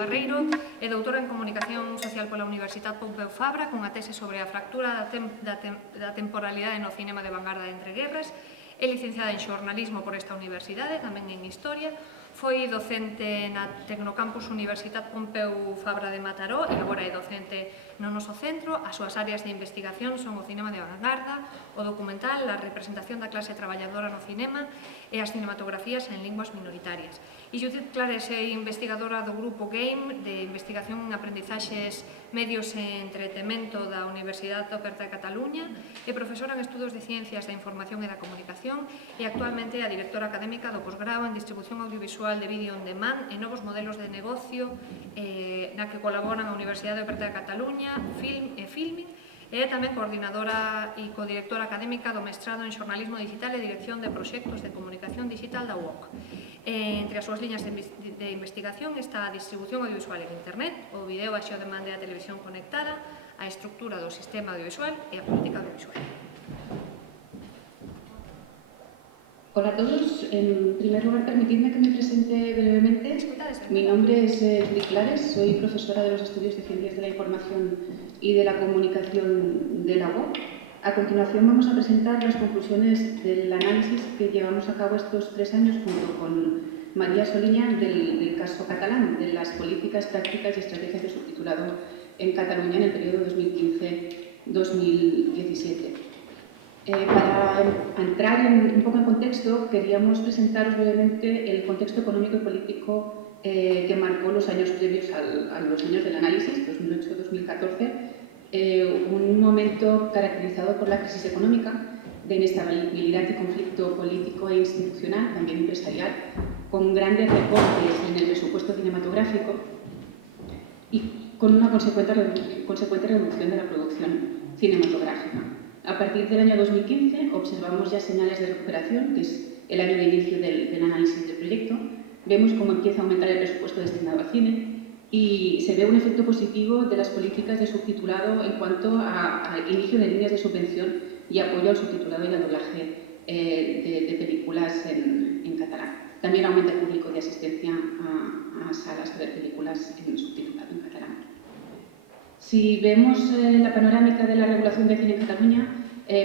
Barreiro é doutora en Comunicación Social pola Universidade Pompeu Fabra cunha tese sobre a fractura da temporalidade no cinema de vanguarda entre guerras. É licenciada en xornalismo por esta universidade, tamén en Historia. Foi docente na Tecnocampus Universitat Pompeu Fabra de Mataró e agora é docente no noso centro. As súas áreas de investigación son o cinema de vanguarda, o documental, a representación da clase traballadora no cinema e as cinematografías en linguas minoritarias. E Judith Clares é investigadora do grupo GAME de investigación en aprendizaxes medios e entretemento da Universidade Aberta de Cataluña e profesora en estudos de ciencias da información e da comunicación e actualmente é a directora académica do posgrao en distribución audiovisual de vídeo on demand e novos modelos de negocio na que colaboran a Universidade Aberta de Cataluña, Film e Filming. É tamén coordinadora e codirectora académica do mestrado en xornalismo digital e dirección de proxectos de comunicación digital da UOC. Entre as súas liñas de investigación está a distribución audiovisual en internet, o vídeo baixo demanda e a televisión conectada, a estructura do sistema audiovisual e a política audiovisual. Hola a todos. En primer lugar, permitidme que me presente brevemente. Mi nombre es Judith Clares, soy profesora de los estudios de Ciencias de la Información y de la Comunicación de la UOC. A continuación vamos a presentar las conclusiones del análisis que llevamos a cabo estos 3 años junto con María Soliña del caso catalán, de las políticas, prácticas y estrategias de subtitulado en Cataluña en el periodo 2015-2017. Para entrar un poco en contexto, queríamos presentaros brevemente el contexto económico y político que marcó los años previos a los años del análisis, 2008-2014, un momento caracterizado por la crisis económica, de inestabilidad y conflicto político e institucional, también empresarial, con grandes recortes en el presupuesto cinematográfico y con una consecuente reducción de la producción cinematográfica. A partir del año 2015 observamos ya señales de recuperación, que es el año de inicio del análisis del proyecto. Vemos cómo empieza a aumentar el presupuesto destinado al cine y se ve un efecto positivo de las políticas de subtitulado en cuanto al inicio de líneas de subvención y apoyo al subtitulado y al doblaje de películas en catalán. También aumenta el público de asistencia a salas a ver películas en subtitulado en catalán. Si vemos la panorámica de la regulación de cine en Cataluña,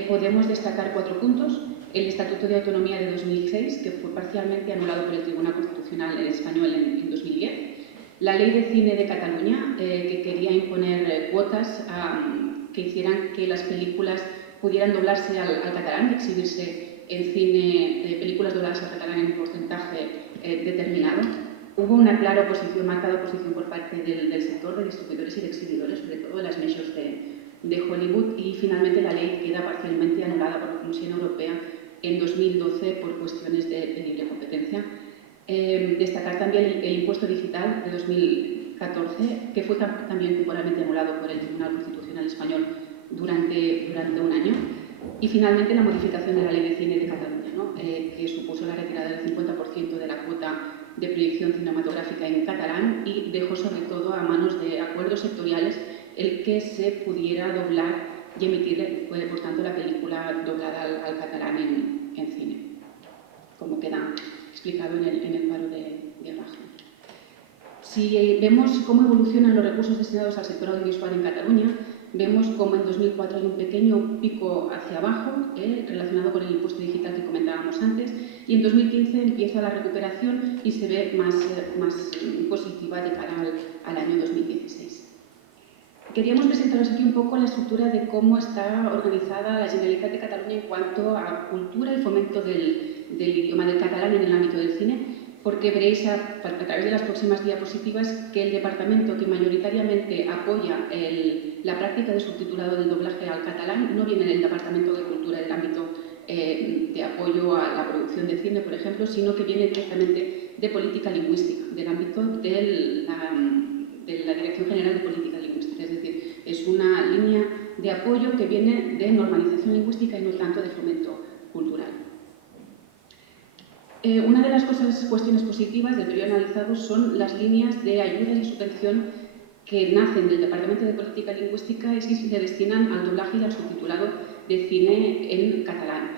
podemos destacar 4 puntos. El Estatuto de Autonomía de 2006, que fue parcialmente anulado por el Tribunal Constitucional Español en 2010. La Ley de Cine de Cataluña, que quería imponer cuotas que hicieran que las películas pudieran doblarse al catalán y exhibirse en cine películas dobladas al catalán en un porcentaje determinado. Hubo una clara oposición, marcada oposición por parte del sector de distribuidores y de exhibidores, sobre todo de las majors de Hollywood, y finalmente la ley queda parcialmente anulada por la Comisión Europea en 2012 por cuestiones de libre competencia. Destacar también el impuesto digital de 2014, que fue también temporalmente anulado por el Tribunal Constitucional Español durante un año. Y finalmente la modificación de la Ley de Cine de Cataluña, ¿no? Que supuso la retirada del 50% de la cuota de proyección cinematográfica en catalán y dejó sobre todo a manos de acuerdos sectoriales el que se pudiera doblar y emitir, por tanto, la película doblada al catalán en cine, como queda explicado en el paro de abajo. Si vemos cómo evolucionan los recursos destinados al sector audiovisual en Cataluña, vemos cómo en 2004 hay un pequeño pico hacia abajo relacionado con el impuesto digital que comentábamos antes, y en 2015 empieza la recuperación y se ve más positiva de cara al año 2016. Queríamos presentaros aquí un poco la estructura de cómo está organizada la Generalitat de Cataluña en cuanto a cultura y fomento del idioma del catalán en el ámbito del cine, porque veréis a través de las próximas diapositivas que el departamento que mayoritariamente apoya la práctica de subtitulado del doblaje al catalán no viene del Departamento de Cultura del ámbito de apoyo a la producción de cine, por ejemplo, sino que viene directamente de política lingüística, del ámbito de la Dirección General de Política Lingüística. Es decir, es una línea de apoyo que viene de normalización lingüística y no tanto de fomento cultural. Una de las cuestiones positivas del periodo analizado son las líneas de ayudas y subvención que nacen del Departamento de Política Lingüística y que se destinan al doblaje y al subtitulado de cine en catalán.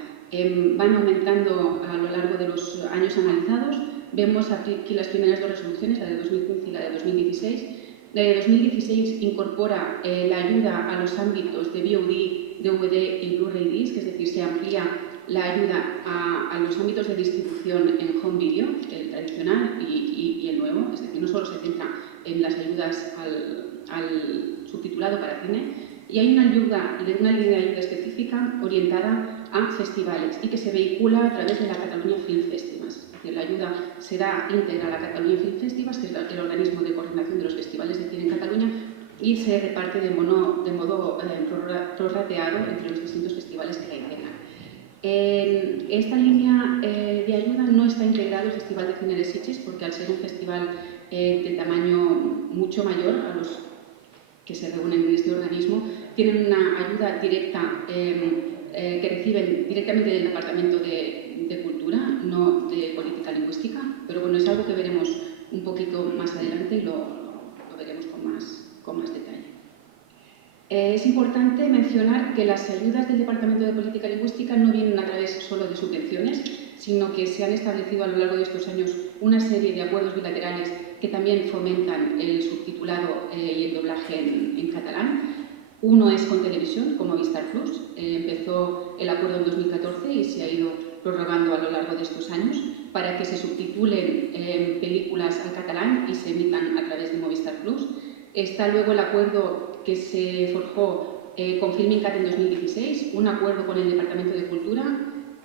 Van aumentando a lo largo de los años analizados. vemos aquí las primeras dos resoluciones, la de 2015 y la de 2016. La de 2016 incorpora la ayuda a los ámbitos de VOD, DVD y Blu-ray Disc, es decir, se amplía la ayuda a los ámbitos de distribución en home video, el tradicional y el nuevo, es decir, no solo se centra en las ayudas al subtitulado para cine, y hay una línea de ayuda específica orientada a festivales y que se vehicula a través de la Catalunya Film Festivals. Es decir, la ayuda será íntegra a la Catalunya Film Festivals, que es el organismo de coordinación de los festivales de cine en Cataluña, y se reparte de modo prorrateado entre los distintos festivales que la integran. En esta línea de ayuda no está integrado el Festival de Cine de Sitges, porque al ser un festival de tamaño mucho mayor a los que se reúnen en este organismo, tienen una ayuda directa que reciben directamente del Departamento de Cultura, no de Política Lingüística, pero bueno, es algo que veremos un poquito más adelante y lo veremos con más detalle. Es importante mencionar que las ayudas del Departamento de Política Lingüística no vienen a través solo de subvenciones, sino que se han establecido a lo largo de estos años una serie de acuerdos bilaterales que también fomentan el subtitulado y el doblaje en catalán. Uno es con televisión, como Movistar Plus. Empezó el acuerdo en 2014 y se ha ido prorrogando a lo largo de estos años para que se subtitulen películas al catalán y se emitan a través de Movistar Plus. Está luego el acuerdo que se forjó con Filmincat en 2016, un acuerdo con el Departamento de Cultura,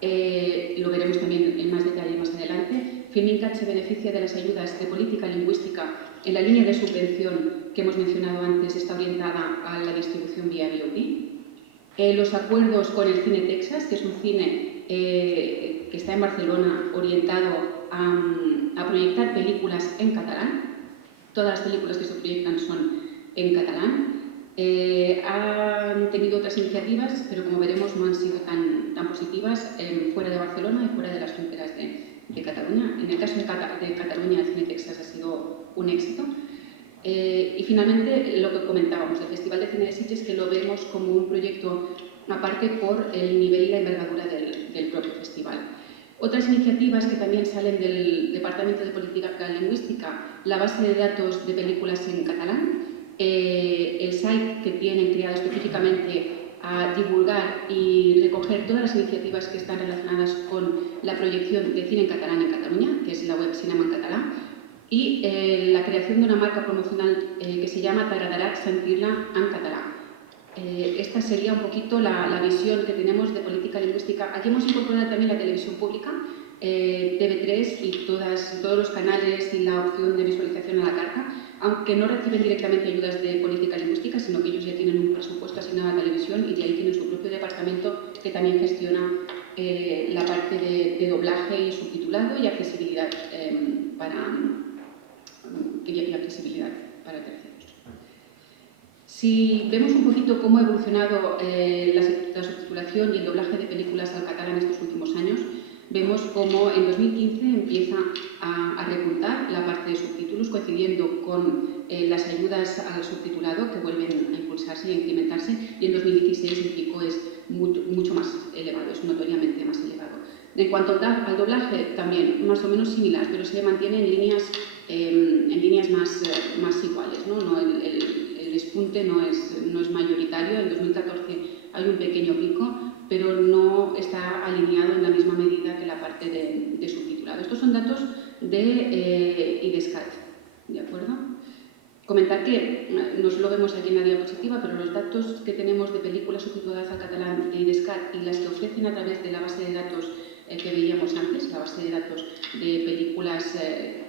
lo veremos también en más detalle más adelante. Filmincat se beneficia de las ayudas de política lingüística en la línea de subvención que hemos mencionado antes, está orientada a la distribución vía VOD. Los acuerdos con el Cine Texas, que es un cine que está en Barcelona orientado a proyectar películas en catalán. Todas las películas que se proyectan son en catalán. Han tenido otras iniciativas, pero como veremos no han sido tan positivas fuera de Barcelona y fuera de las fronteras de Cataluña. En el caso de Cataluña, el Cine Texas ha sido un éxito. Y finalmente, lo que comentábamos, el Festival de Cine de Sitges, que lo vemos como un proyecto aparte por el nivel y la envergadura del propio festival. Otras iniciativas que también salen del Departamento de Política Lingüística, la base de datos de películas en catalán, el site que tienen creado específicamente a divulgar y recoger todas las iniciativas que están relacionadas con la proyección de cine en catalán en Cataluña, que es la web Cinema en Català, y la creación de una marca promocional que se llama T'agradarà sentir-la en català. Esta sería un poquito la visión que tenemos de política lingüística. Aquí hemos incorporado también la televisión pública, TV3 y todos los canales y la opción de visualización a la carta, aunque no reciben directamente ayudas de política lingüística, sino que ellos ya tienen un presupuesto asignado a televisión y de ahí tienen su propio departamento que también gestiona la parte de doblaje y subtitulado y accesibilidad para terceros. Si vemos un poquito cómo ha evolucionado la subtitulación y el doblaje de películas al catalán en estos últimos años, vemos cómo en 2015 empieza a repuntar la parte de subtítulos, coincidiendo con las ayudas al subtitulado que vuelven a impulsarse y a incrementarse, y en 2016 el pico es mucho más elevado, es notoriamente más elevado. En cuanto al doblaje, también más o menos similar, pero se mantiene en líneas más iguales, ¿no? El despunte no es mayoritario. En 2014 hay un pequeño pico, pero no está alineado en la misma medida que la parte de subtitulado. Estos son datos de IDESCAT, ¿de acuerdo? Comentar que, no lo vemos aquí en la diapositiva, pero los datos que tenemos de películas subtituladas al catalán de IDESCAT y las que ofrecen a través de la base de datos que veíamos antes, la base de datos de películas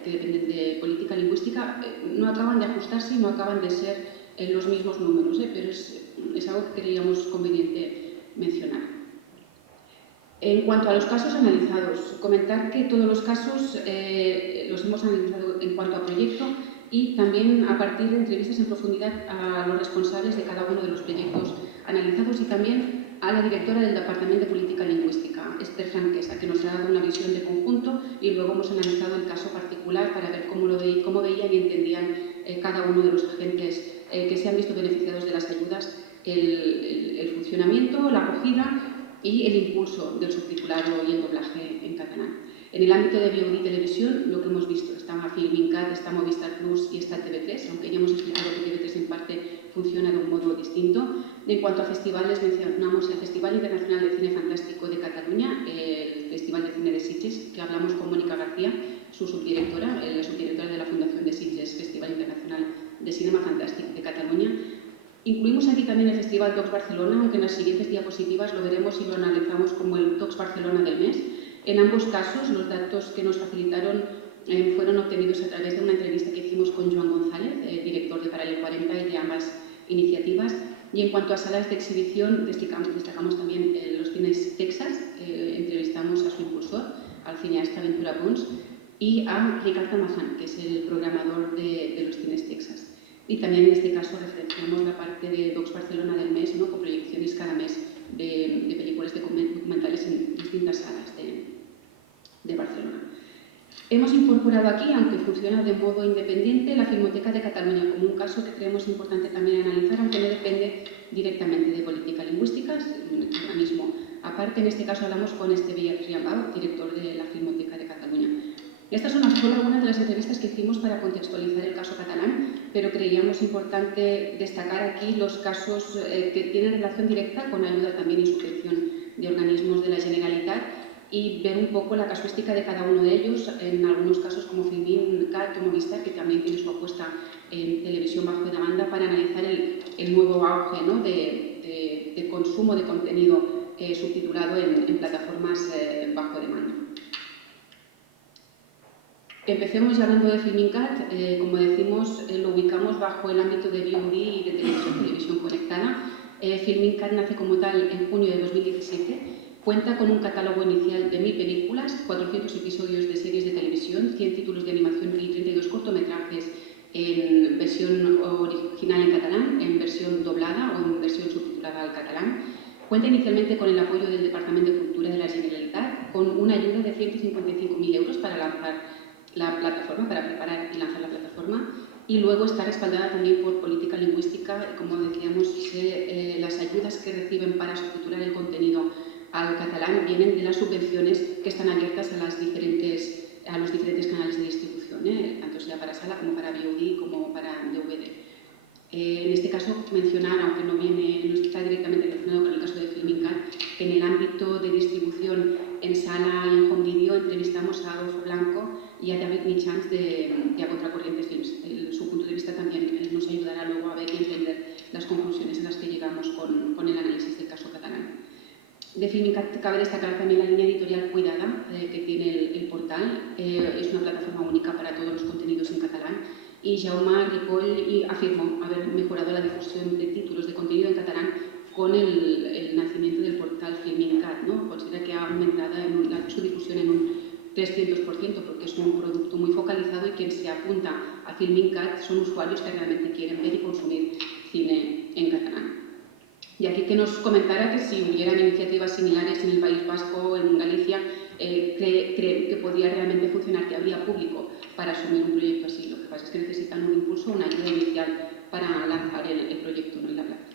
que dependen de política lingüística, no acaban de ajustarse y no acaban de ser los mismos números, pero es algo que creíamos conveniente mencionar. En cuanto a los casos analizados, comentar que todos los casos los hemos analizado en cuanto a proyecto y también a partir de entrevistas en profundidad a los responsables de cada uno de los proyectos analizados y también a la directora del Departamento de Política Lingüística, Esther Franquesa, que nos ha dado una visión de conjunto y luego hemos analizado el caso particular para ver cómo veían y entendían cada uno de los agentes que se han visto beneficiados de las ayudas, el funcionamiento, la acogida y el impulso del subtitulado y el doblaje en catalán. En el ámbito de VOD televisión, lo que hemos visto, está Filmincat, está Movistar Plus y está TV3, aunque ya hemos explicado que TV3 en parte funciona de un modo distinto. En cuanto a festivales, mencionamos el Festival Internacional de Cine Fantástico de Cataluña, el Festival de Cine de Sitges, que hablamos con Mónica García, su subdirectora, la subdirectora de la Fundación de Sitges, Festival Internacional de Cinema Fantástico de Cataluña. Incluimos aquí también el Festival Docs Barcelona, aunque en las siguientes diapositivas lo veremos y lo analizamos como el Docs Barcelona del mes. En ambos casos, los datos que nos facilitaron fueron obtenidos a través de una entrevista que hicimos con Joan González, director de Paralel 40 y de ambas iniciativas. Y en cuanto a salas de exhibición, destacamos también los cines Texas, entrevistamos a su impulsor, al cineasta Ventura Pons, y a Ricardo Almazán, que es el programador de los cines Texas. Y también en este caso referenciamos la parte de Docs Barcelona del mes, ¿no?, con proyecciones cada mes de películas documentales en distintas salas de Barcelona. Hemos incorporado aquí, aunque funciona de modo independiente, la Filmoteca de Cataluña como un caso que creemos importante también analizar, aunque no depende directamente de política lingüística, es un organismo aparte. En este caso hablamos con Esteve Riambau, director de la Filmoteca de Cataluña. Estas son solo algunas de las entrevistas que hicimos para contextualizar el caso catalán, pero creíamos importante destacar aquí los casos que tienen relación directa con ayuda también y subvención de organismos de la Generalitat y ver un poco la casuística de cada uno de ellos, en algunos casos como Filmincat o Movistar, que también tiene su apuesta en televisión bajo demanda, para analizar el nuevo auge, ¿no?, de consumo de contenido subtitulado en plataformas bajo demanda. Empecemos ya hablando de Filmincat. Como decimos, lo ubicamos bajo el ámbito de VOD y de televisión conectada. Filmincat nace como tal en junio de 2017. Cuenta con un catálogo inicial de 1000 películas, 400 episodios de series de televisión, 100 títulos de animación y 32 cortometrajes en versión original en catalán, en versión doblada o en versión subtitulada al catalán. Cuenta inicialmente con el apoyo del Departamento de Cultura de la Generalitat, con una ayuda de 155.000 euros para lanzar la plataforma, para preparar y lanzar la plataforma, y luego está respaldada también por política lingüística. Como decíamos, las ayudas que reciben para subtitular el contenido al catalán vienen de las subvenciones que están abiertas a los diferentes canales de distribución, tanto sea para sala como para VOD como para DVD. En este caso, mencionar, aunque no está directamente relacionado con el caso de Filmincat, que en el ámbito de distribución en sala y en home video entrevistamos a Adolfo Blanco y a David Michans de A Contracorriente Films. Su punto de vista también nos ayudará luego a ver y entender las conclusiones a las que llegamos con el análisis del caso catalán. De Filmincat cabe destacar también la línea editorial cuidada que tiene el portal. Es una plataforma única para todos los contenidos en catalán. Y Jaume Ripoll afirmó haber mejorado la difusión de títulos de contenido en catalán con el nacimiento del portal Filmincat, ¿no? Considera que ha aumentado su difusión en un 300%, porque es un producto muy focalizado y quien se apunta a Filmincat son usuarios que realmente quieren ver y consumir cine en catalán. Y aquí que nos comentara que si hubieran iniciativas similares en el País Vasco, en Galicia, cree que podría realmente funcionar, que habría público para asumir un proyecto así. Lo que pasa es que necesitan un impulso, una ayuda inicial para lanzar el proyecto, ¿no?, y la plataforma.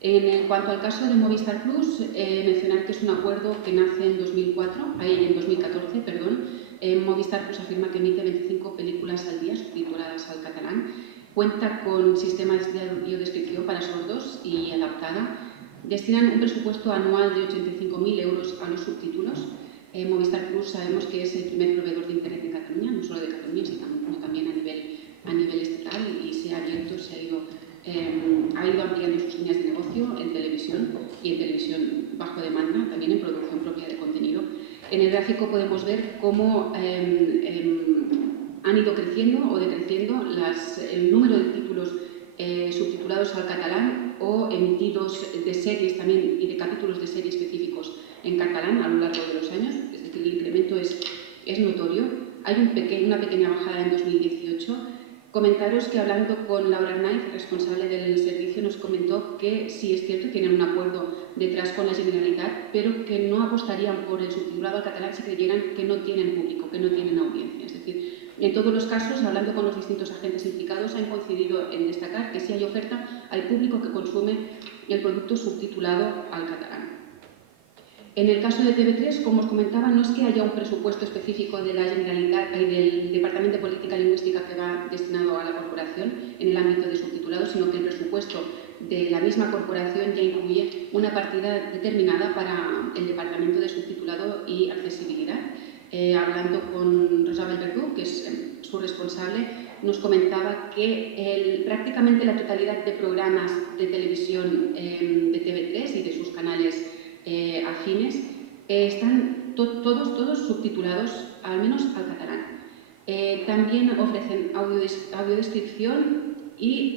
En cuanto al caso de Movistar Plus, mencionar que es un acuerdo que nace en 2014, perdón. Movistar Plus afirma que emite 25 películas al día subtituladas al catalán. Cuenta con sistemas de audiodescripción para sordos y adaptada. Destinan un presupuesto anual de 85.000 euros a los subtítulos. Movistar Plus sabemos que es el primer proveedor de Internet en Cataluña, no solo de Cataluña, sino también a nivel estatal, y se ha ido ampliando sus líneas de negocio en televisión y en televisión bajo demanda, también en producción propia de contenido. En el gráfico podemos ver cómo han ido creciendo o decreciendo el número de títulos subtitulados al catalán o emitidos de series también y de capítulos de series específicos en catalán a lo largo de los años. Es decir, el incremento es notorio. Hay una pequeña bajada en 2018. Comentaros que hablando con Laura Arnaiz, responsable del servicio, nos comentó que sí es cierto, tienen un acuerdo detrás con la Generalitat, pero que no apostarían por el subtitulado al catalán si creyeran que no tienen público, que no tienen audiencia. Es decir, en todos los casos, hablando con los distintos agentes implicados, han coincidido en destacar que sí hay oferta al público que consume el producto subtitulado al catalán. En el caso de TV3, como os comentaba, no es que haya un presupuesto específico de la Generalitat y del Departamento de Política Lingüística que va destinado a la corporación en el ámbito de subtitulado, sino que el presupuesto de la misma corporación ya incluye una partida determinada para el Departamento de Subtitulado y Accesibilidad. Hablando con Rosabel Verdú, que es su responsable, nos comentaba que prácticamente la totalidad de programas de televisión de TV3 y de sus canales afines están todos subtitulados, al menos al catalán. También ofrecen audiodescripción y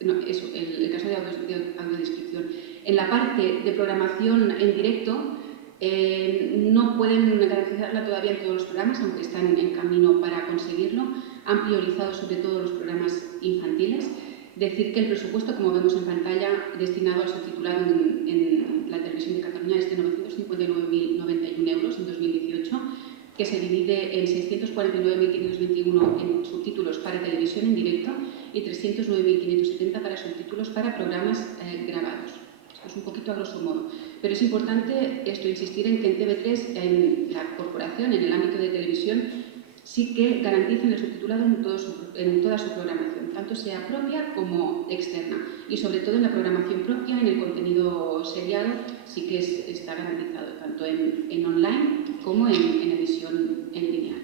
el caso de audiodescripción. En la parte de programación en directo, no pueden garantizarla todavía en todos los programas, aunque están en camino para conseguirlo. Han priorizado sobre todo los programas infantiles. Decir que el presupuesto, como vemos en pantalla, destinado al subtitulado en la televisión de Cataluña es de 959.091 euros en 2018, que se divide en 649.521 en subtítulos para televisión en directo y 309.570 para subtítulos para programas grabados. Esto es un poquito a grosso modo. Pero es importante insistir en que en TV3, en la corporación, en el ámbito de televisión, sí que garanticen el subtitulado en toda su programación, tanto sea propia como externa. Y sobre todo en la programación propia, en el contenido seriado, sí que está garantizado, tanto en online como en edición en línea.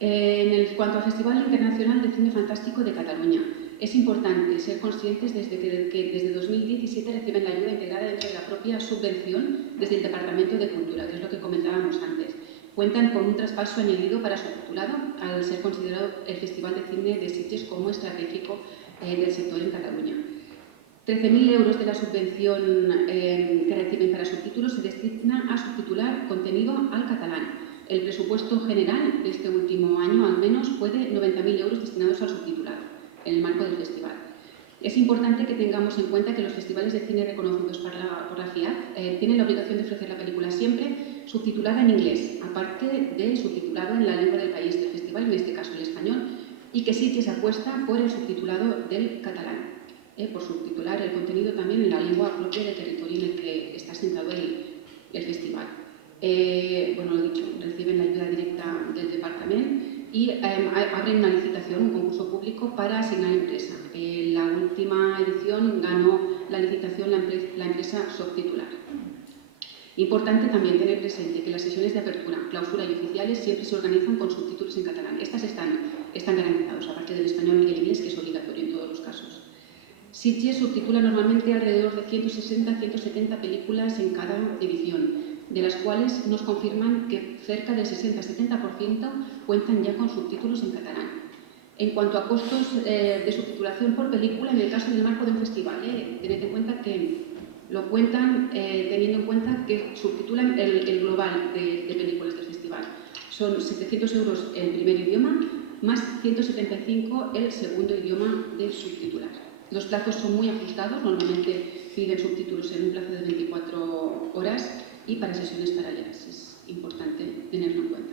En cuanto al Festival Internacional de Cine Fantástico de Cataluña, es importante ser conscientes que desde 2017 reciben la ayuda integrada dentro de la propia subvención desde el Departamento de Cultura, que es lo que comentábamos antes. Cuentan con un traspaso añadido para su titulado, al ser considerado el Festival de Cine de Sitges como estratégico del sector en Cataluña. 13.000 euros de la subvención que reciben para subtítulos se destina a subtitular contenido al catalán. El presupuesto general de este último año, al menos, fue de 90.000 euros destinados al subtitulado, en el marco del festival. Es importante que tengamos en cuenta que los festivales de cine reconocidos por la FIAC tienen la obligación de ofrecer la película siempre subtitulada en inglés, aparte de subtitulado en la lengua del país del festival, en este caso el español, y que sí que se apuesta por el subtitulado del catalán, por subtitular el contenido también en la lengua propia del territorio en el que está sentado el festival. Bueno, lo dicho, reciben la ayuda directa del departamento y abren una licitación, un concurso público para asignar empresa. La última edición ganó la licitación la empresa subtitular. Importante también tener presente que las sesiones de apertura, clausura y oficiales siempre se organizan con subtítulos en catalán. Estas están garantizados, aparte del español y el inglés, que es obligatorio en todos los casos. Sitges subtitula normalmente alrededor de 160-170 películas en cada edición, de las cuales nos confirman que cerca del 60-70% cuentan ya con subtítulos en catalán. En cuanto a costos de subtitulación por película, en el caso del marco de un festival, tened en cuenta que lo cuentan teniendo en cuenta que subtitulan el global de películas del festival. Son 700 euros el primer idioma, más 175 el segundo idioma de subtitular. Los plazos son muy ajustados, normalmente piden subtítulos en un plazo de 24 horas y para sesiones paralelas. Es importante tenerlo en cuenta.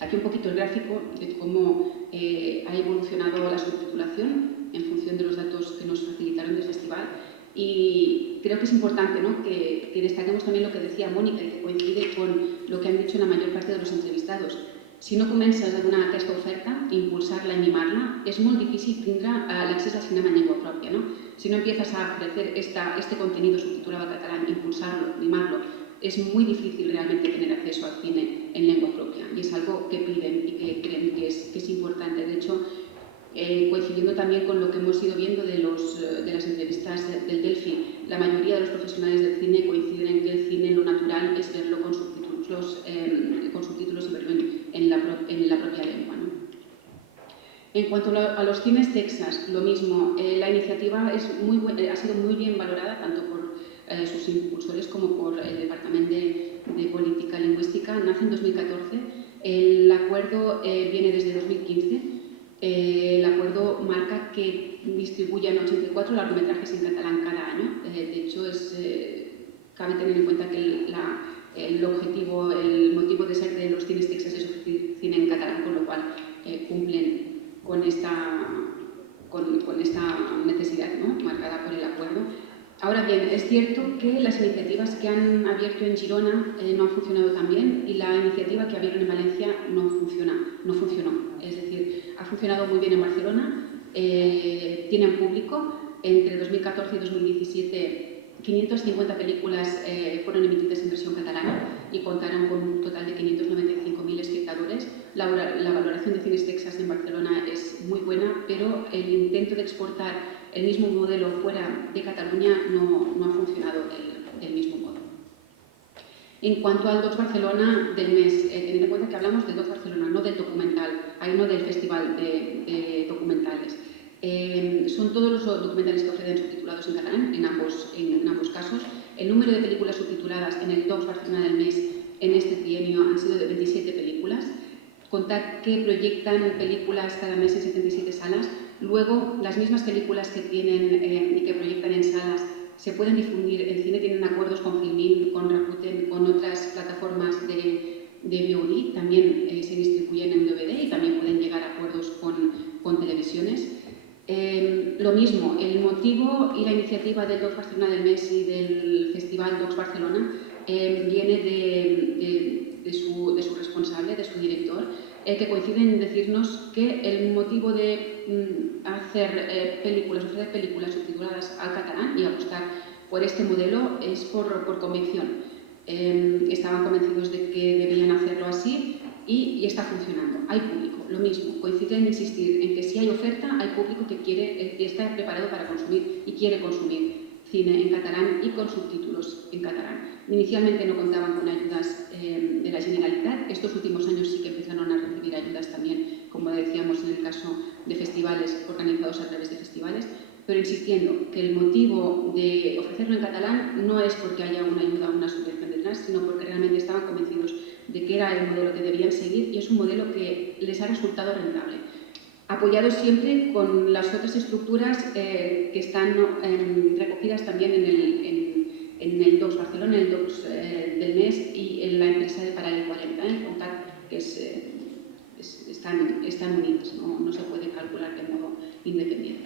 Aquí un poquito el gráfico de cómo ha evolucionado la subtitulación en función de los datos que nos facilitaron del festival. Y creo que es importante, ¿no?, que destaquemos también lo que decía Mónica y que coincide con lo que han dicho la mayor parte de los entrevistados. Si no comences a donar aquesta oferta, impulsar-la i mimar-la, és molt difícil tindre l'accés al cinema en llengua pròpia, ¿no? Si no empiezas a ofrecer este contenido subtitulado al catalán, impulsarlo, mimarlo, es muy difícil realmente tener acceso al cine en lengua propia. Y es algo que piden y que creen que es importante. De hecho, coincidiendo también con lo que hemos ido viendo de las entrevistas del Delphi, la mayoría de los profesionales del cine coinciden en que el cine lo natural es verlo con subtítulos y verlo en la propia lengua, ¿no? En cuanto a los cines Texas, lo mismo, la iniciativa ha sido muy bien valorada tanto por sus impulsores como por el Departamento de Política Lingüística. Nace en 2014, el acuerdo viene desde 2015. El acuerdo marca que distribuyan 84 largometrajes en catalán cada año. De hecho, cabe tener en cuenta que el motivo de ser de los cines Texas es ofrecer cine en catalán, con lo cual cumplen con esta con esta necesidad, ¿no?, marcada por el acuerdo. Ahora bien, es cierto que las iniciativas que han abierto en Girona no han funcionado tan bien y la iniciativa que abrieron en Valencia no funcionó. Es decir, ha funcionado muy bien en Barcelona, tienen público. Entre 2014 y 2017 550 películas fueron emitidas en versión catalana y contaron con un total de 595.000 espectadores. La valoración de Cines Texas en Barcelona es muy buena, pero el intento de exportar el mismo modelo fuera de Cataluña no ha funcionado del mismo modo. En cuanto al Docs Barcelona del mes, tened en cuenta que hablamos del Docs Barcelona, no del documental, no del festival de documentales. Son todos los documentales que ofrecen subtitulados en catalán, en ambos casos. El número de películas subtituladas en el Docs Barcelona del mes en este trienio han sido de 27 películas. Contad que proyectan películas cada mes en 77 salas. Luego, las mismas películas que tienen y que proyectan en salas se pueden difundir en cine, tienen acuerdos con Filmin, con Rakuten, con otras plataformas de VOD, también se distribuyen en DVD y también pueden llegar a acuerdos con televisiones. Lo mismo, el motivo y la iniciativa del Docs Barcelona del mes y del Festival Docs Barcelona viene de su responsable, de su director, que coinciden en decirnos que el motivo de ofrecer películas subtituladas al catalán y apostar por este modelo es por convicción. Estaban convencidos de que debían hacerlo así y está funcionando. Hay público, lo mismo, coinciden en insistir en que si hay oferta, hay público que está preparado para consumir y quiere consumir cine en catalán y con subtítulos en catalán. Inicialmente no contaban con ayudas de la Generalitat. Estos últimos años sí que empezaron a recibir ayudas también, como decíamos en el caso de festivales organizados a través de festivales, pero insistiendo que el motivo de ofrecerlo en catalán no es porque haya una ayuda o una subvención detrás, sino porque realmente estaban convencidos de que era el modelo que debían seguir y es un modelo que les ha resultado rentable. Apoyados siempre con las otras estructuras que están recogidas también en el Docs Barcelona, en el Docs del mes y en la empresa de Paral·lel 40, que están unidas, no se puede calcular de modo independiente.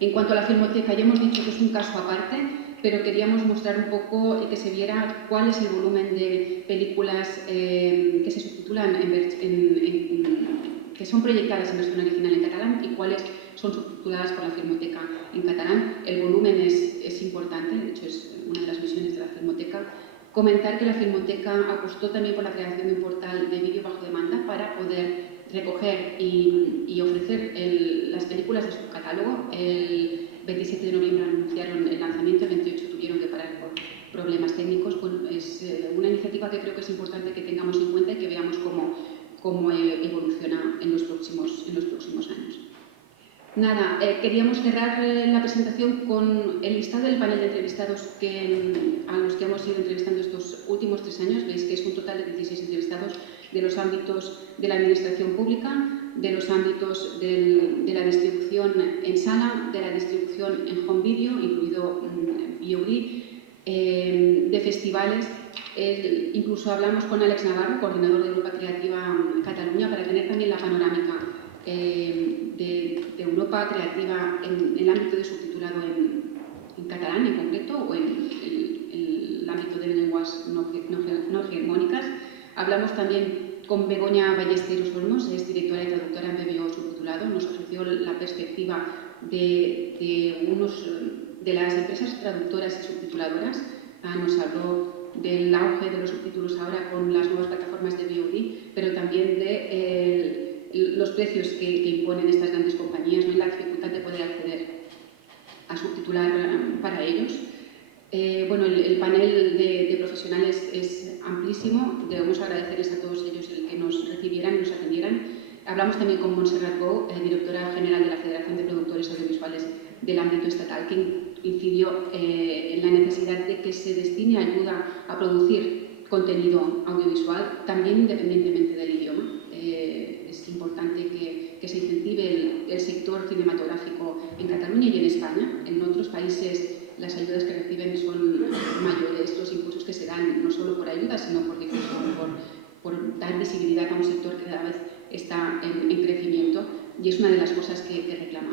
En cuanto a la Filmoteca, ya hemos dicho que es un caso aparte, pero queríamos mostrar un poco y que se viera cuál es el volumen de películas que se subtitulan que son proyectadas en versión original en catalán y cuáles son subtituladas por la Filmoteca en catalán. El volumen es importante, de hecho es una de las misiones de la Filmoteca. Comentar que la Filmoteca apostó también por la creación de un portal de vídeo bajo demanda para poder recoger y ofrecer las películas de su catálogo. El 27 de noviembre anunciaron el lanzamiento, el 28 tuvieron que parar por problemas técnicos. Bueno, es una iniciativa que creo que es importante que tengamos en cuenta y que veamos cómo evoluciona en los próximos años. Nada, queríamos cerrar la presentación con el listado del panel de entrevistados a los que hemos ido entrevistando estos últimos 3 años. Veis que es un total de 16 entrevistados de los ámbitos de la administración pública, de los ámbitos de la distribución en sala, de la distribución en home video, incluido VOD, de festivales. Incluso hablamos con Alex Navarro, coordinador de Europa Creativa Cataluña, para tener también la panorámica de Europa Creativa en el ámbito de subtitulado en catalán en concreto o en el ámbito de lenguas no hegemónicas. Hablamos también con Begoña Ballesteros Olmos, es directora y traductora en BBO subtitulado. Nos ofreció la perspectiva de las empresas traductoras y subtituladoras. Nos habló del auge de los subtítulos ahora con las nuevas plataformas de VOD, pero también de los precios que imponen estas grandes compañías, ¿no? Y la dificultad de poder acceder a subtitular para ellos. Bueno, el panel de profesionales es amplísimo. Debemos agradecerles a todos ellos el que nos recibieran y nos atendieran. Hablamos también con Montserrat Gou, directora general de la Federación de Productores Audiovisuales del ámbito estatal, que incidió en la necesidad de que se destine ayuda a producir contenido audiovisual, también independientemente del idioma. Es importante que se incentive el sector cinematográfico en Cataluña y en España. En otros países las ayudas que reciben son mayores, los impulsos que se dan no solo por ayuda, sino por difusión, por dar visibilidad a un sector que cada vez está en crecimiento, y es una de las cosas que reclamamos.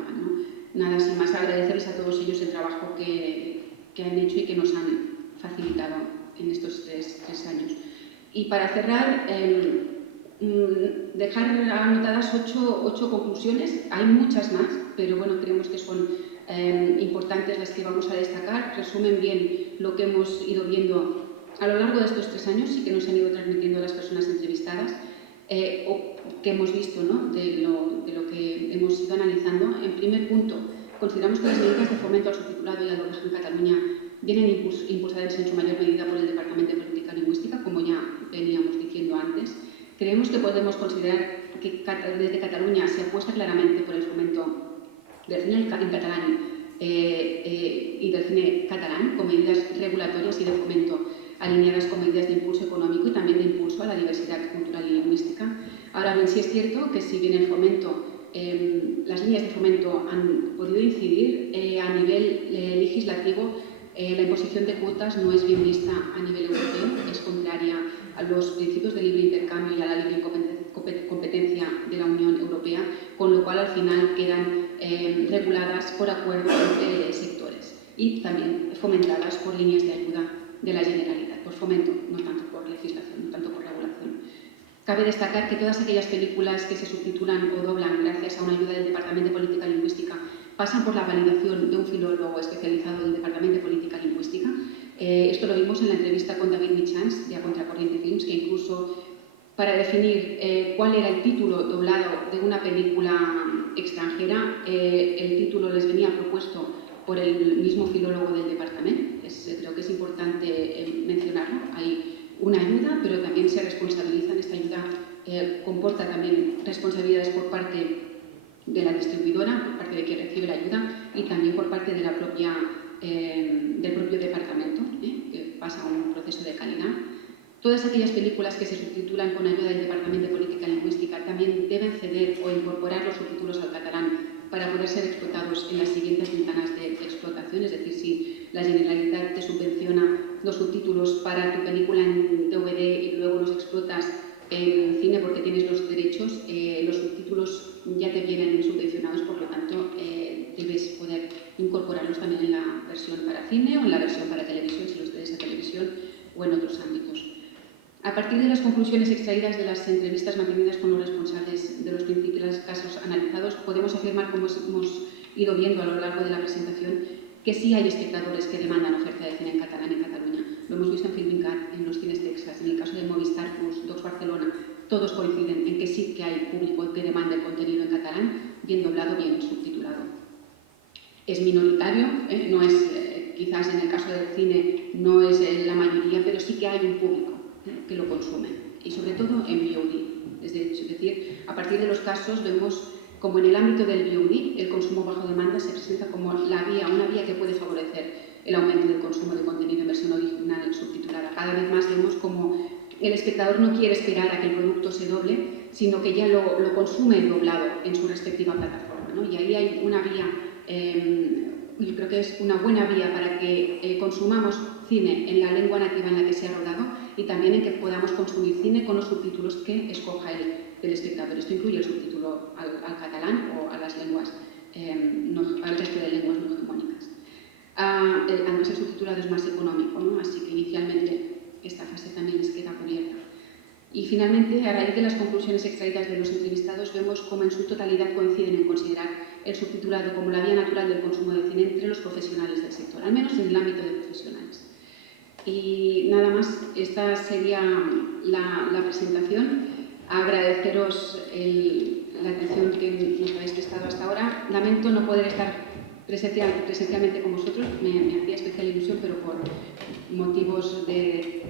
trabajo que han hecho y que nos han facilitado en estos tres años. Y para cerrar, dejar anotadas 8 conclusiones. Hay muchas más, pero bueno, creemos que son importantes las que vamos a destacar. Resumen bien lo que hemos ido viendo a lo largo de estos 3 años y que nos han ido transmitiendo las personas entrevistadas, o que hemos visto, ¿no?, de lo que hemos ido analizando. En primer punto, consideramos que las medidas de fomento al subtitulado y al doblaje en Cataluña vienen impulsadas en su mayor medida por el Departamento de Política Lingüística, como ya veníamos diciendo antes. Creemos que podemos considerar que desde Cataluña se apuesta claramente por el fomento del cine en catalán y del cine catalán, con medidas regulatorias y de fomento alineadas con medidas de impulso económico y también de impulso a la diversidad cultural y lingüística. Ahora bien, sí es cierto que si bien el fomento, las líneas de fomento han podido incidir a nivel legislativo, la imposición de cuotas no es bien vista a nivel europeo, es contraria a los principios de libre intercambio y a la libre competencia de la Unión Europea, con lo cual al final quedan reguladas por acuerdo entre sectores y también fomentadas por líneas de ayuda de la Generalitat, por fomento, no tanto por legislación, no tanto por regulación. Cabe destacar que todas aquellas películas que se subtitulan o doblan gracias a una ayuda del Departamento de Política Lingüística pasan por la validación de un filólogo especializado del Departamento de Política Lingüística. Esto lo vimos en la entrevista con David Michans de A Contracorriente Films, que incluso para definir cuál era el título doblado de una película extranjera, el título les venía propuesto por el mismo filólogo del departamento. Creo que es importante mencionarlo. Hay una ayuda, pero también se responsabilizan. Esta ayuda comporta también responsabilidades por parte de la distribuidora, por parte de quien recibe la ayuda y también por parte de la propia, del propio departamento, que pasa un proceso de calidad. Todas aquellas películas que se subtitulan con ayuda del Departamento de Política Lingüística también deben ceder o incorporar los subtítulos al catalán para poder ser explotados en las siguientes ventanas de explotación. Es decir, si la Generalitat te subvenciona los subtítulos para tu película en DVD y luego los explotas en cine porque tienes los derechos, los subtítulos ya te vienen subvencionados, por lo tanto debes poder incorporarlos también en la versión para cine o en la versión para televisión, si los tienes a televisión o en otros ámbitos. A partir de las conclusiones extraídas de las entrevistas mantenidas con los responsables de los principales casos analizados, podemos afirmar, como hemos ido viendo a lo largo de la presentación, que sí hay espectadores que demandan oferta de cine en catalán en Cataluña. Lo hemos visto en Filmincat, en los cines Texas, en el caso de Movistar Plus, Docs Barcelona. Todos coinciden en que sí que hay público que demanda el contenido en catalán, bien doblado, bien subtitulado. Es minoritario, no es, quizás en el caso del cine no es la mayoría, pero sí que hay un público que lo consume, y sobre todo en VOD. Es decir, a partir de los casos vemos como en el ámbito del VOD el consumo bajo demanda se presenta como una vía que puede favorecer el aumento del consumo de contenido en versión original subtitulada. Cada vez más vemos como el espectador no quiere esperar a que el producto se doble, sino que ya lo consume doblado en su respectiva plataforma, ¿no? Y ahí hay una vía, yo creo que es una buena vía para que consumamos cine en la lengua nativa en la que se ha rodado y también en que podamos consumir cine con los subtítulos que escoja el espectador. Esto incluye el subtítulo al catalán o a las lenguas, al resto de lenguas no hegemónicas. Además, el subtitulado es más económico, ¿no? Así que inicialmente esta fase también les queda cubierta. Y finalmente, a raíz de las conclusiones extraídas de los entrevistados, vemos cómo en su totalidad coinciden en considerar el subtitulado como la vía natural del consumo de cine entre los profesionales del sector, al menos en el ámbito de profesionales. Y nada más, esta sería la presentación. Agradeceros la atención que nos habéis prestado hasta ahora. Lamento no poder estar presencialmente con vosotros, me hacía especial ilusión, pero por motivos de